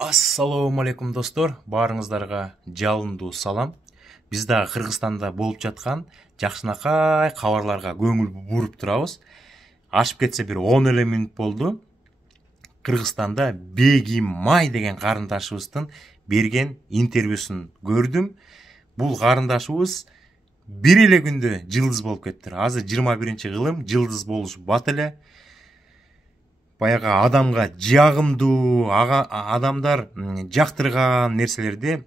Ассалауму алейкум достор, барыңыздарга жалындуу салам. Биз дагы Кыргызстанда болуп жаткан жакшынакай кабарларга көңүл буруп турабыз. Ашып кетсе бир 10 эле мүнөт болду. Кыргызстанда Беги Май деген карындашыбыздын берген интервьюсун көрдүм. Бул карындашыбыз бир эле күндө жылдыз болуп кетти. Азыр 21-кылым жылдыз болуш бат эле. Баягы адамга жагымдуу, адамдар жактырган нерселерди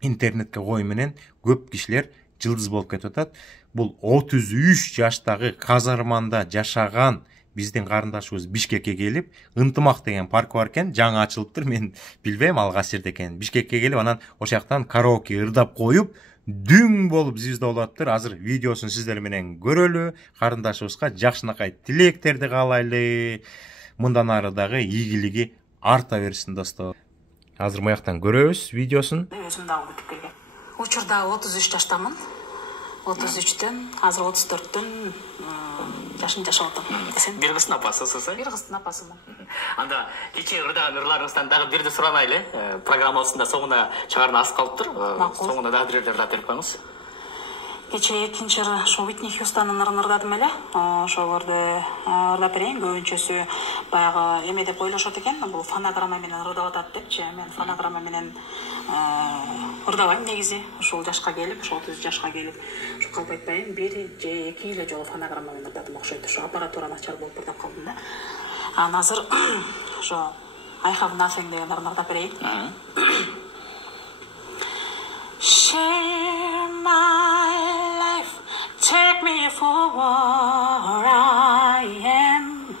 интернетке кою менен көп кишилер жылдыз болуп кетип атат. Бул 33 жаштагы Казарманда жашаган биздин карындашыбыз Бишкекке келип, Ынтымак деген парк бар экен, жаңы ачылыптыр, мен билбейм ал кайсы жерде экенин. Бишкекке келип, анан ошол жактан караоке ырдап коюп, дүң болуп звезда болуп атыптыр. Азыр видеосун сиздер менен көрөлү. Карындашыбызга жакшынакай тилектерди каалайлы. Мындан ары дагы ийгилиги арта берсин достор. Азыр маяктан көрөбүз видеосун. Өзүм дагы бүтүп келген. Учурда 33 жаштамын. 33төн азыр 34төн жашын жашап атам. Бир кыздын апасысыз, Бир кыздын апасымын. Анда кечээ ырдаган ырларыңыздан дагы бирди суранайлы. Программабыздын соңуна чыгарына аз калыптыр. Соңуна дагы бир ырдап берип коюңуз. Кечээ экинчи ыры ошо Уитни Хьюстонун ырын ырдадым эле. Ошолорду ырдап берейин. Көбүнчөсү баягы эме деп ойлошот экен, бул фонограмма менен ырдап атат депчи. Мен фонограмма менен ырдабайм негизи. Ушул жашка келип, ошо 30 жашка келип, ушу калп айтпайм, бир же эки эле жолу фонограмма менен ырдадым окшойт. Ошо аппаратура начар болуп бирдеп калдым да. Анан азыр ошо I Have Nothing деген ырын ырдап берейин. Share my life, take me for what I am,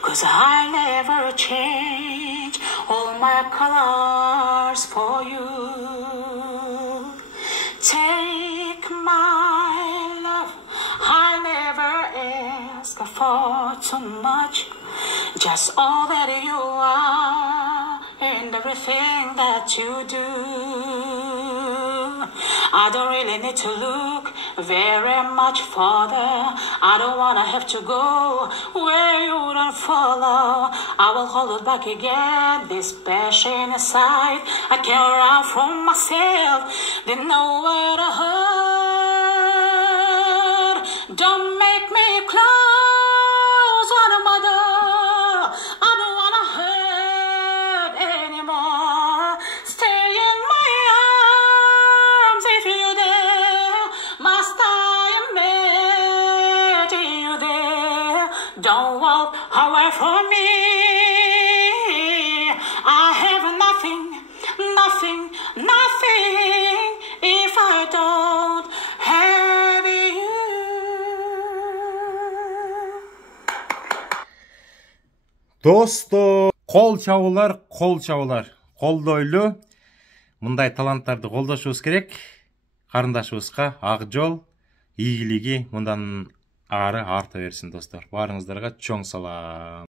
'cause I never change all my colors for you. Take my love, I never ask for too much, just all that you are and everything that you do. I don't really need to look very much further. I don't wanna have to go where you don't follow. I will hold it back again, this passion inside. I can't run from myself, there's nowhere to hurt. Don't make me close one mother. I don't wanna hurt anymore. Stay in my arms if you're there. Must I admit you there? Don't walk away from me. I have nothing, nothing, nothing if I don't have you. Достор, кол чабуулар, колдойлу. Мындай таланттарды колдошубуз керек. Карындашыбызга ак жол, ийгилиги мындан ары арта берсин достор. Баарыңыздарга чоң салам.